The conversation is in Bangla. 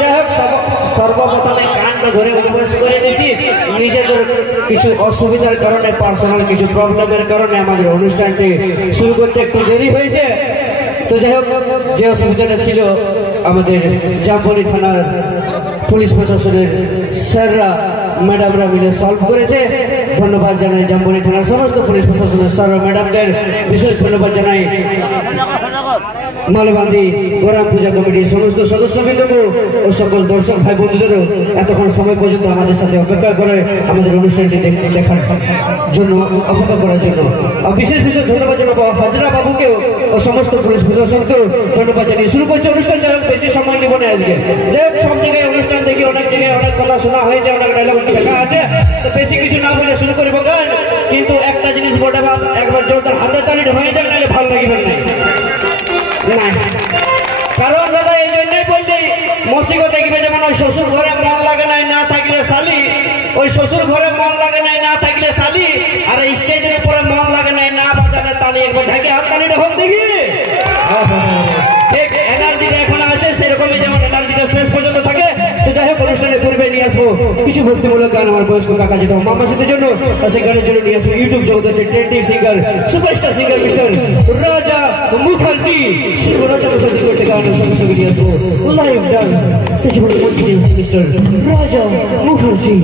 যাই হোক সর্বপ্রথমে কানটা ধরে উপবাস করে দিচ্ছি। নিজেদের কিছু অসুবিধার কারণে, পার্সোনাল কিছু প্রবলেমের কারণে আমাদের অনুষ্ঠানটি শুরু করতে একটু দেরি হয়েছে। তো যাই হোক, যে অসুবিধাটা ছিল আমাদের জামবনি থানার পুলিশ প্রশাসনের স্যাররা ম্যাডামরা মিলে সলভ করেছে। ধন্যবাদ জানাই জামবনি থানার সমস্ত পুলিশ প্রশাসনের স্যার ম্যাডামদের। বিশেষ ধন্যবাদ জানাই মালবান্দি গরম পূজা কমিটির সমস্ত সদস্যবৃন্দ ও সকল দর্শক ভাই বন্ধুদেরও এতক্ষণ সময় পর্যন্ত আমাদের সাথে অপেক্ষা করে আমাদের অনুষ্ঠানটি দেখার জন্য অপেক্ষা করার জন্য। বিশেষ বিশেষ ধন্যবাদ জানাবো হাজরা বাবুকেও ও সমস্ত পুলিশ প্রশাসনকেও ধন্যবাদ জানিয়ে শুরু করছে অনুষ্ঠান। যাই হোক, বেশি সময় নিব না আজকে। যাই হোক, সব জায়গায় অনুষ্ঠান দেখি, অনেক জায়গায় অনেক কথা শোনা হয়েছে, অনেক ডায়লগ দেখা আছে। তো বেশি কিছু না বলে শুরু করিব গান। কিন্তু একটা জিনিস বলতে একবার জোরদার হাতে তালি হয়ে যাক, নাহলে ভালো লাগবে না। কারণ দাদা এই জন্যই বললি, মসজিদও দেখবে যেমন ওই শ্বশুর ঘরে মন লাগে নাই না থাকলে শালি, ওই শ্বশুর ঘরে মন লাগে নাই না থাকলে শালি, আর স্টেজের উপরে মন লাগে নাই না বাজানে তালি। একবার ঝাঁকে হাত তালিটা হোক দেখি। ঠিক এনার্জিটা এখন আছে, সেরকমই যেমন এনার্জিটা শেষ পর্যন্ত থাকে। তো যাই হোক, অনুষ্ঠানে পূর্বে নিয়ে আসবো কিছু ভক্তিমূলক গান আমার বয়স্ক কাকা যেটা মামা সাথে জন্য। সেই গানের জন্য নিয়ে আসবো ইউটিউব জগতে trending singer, superstar singer mister রাজা মুখার্জি। সেই রাজা মুখার্জি করতে গানের সঙ্গে সঙ্গে নিয়ে আসবো লাইভ ডান্স মিস্টার রাজা মুখার্জি।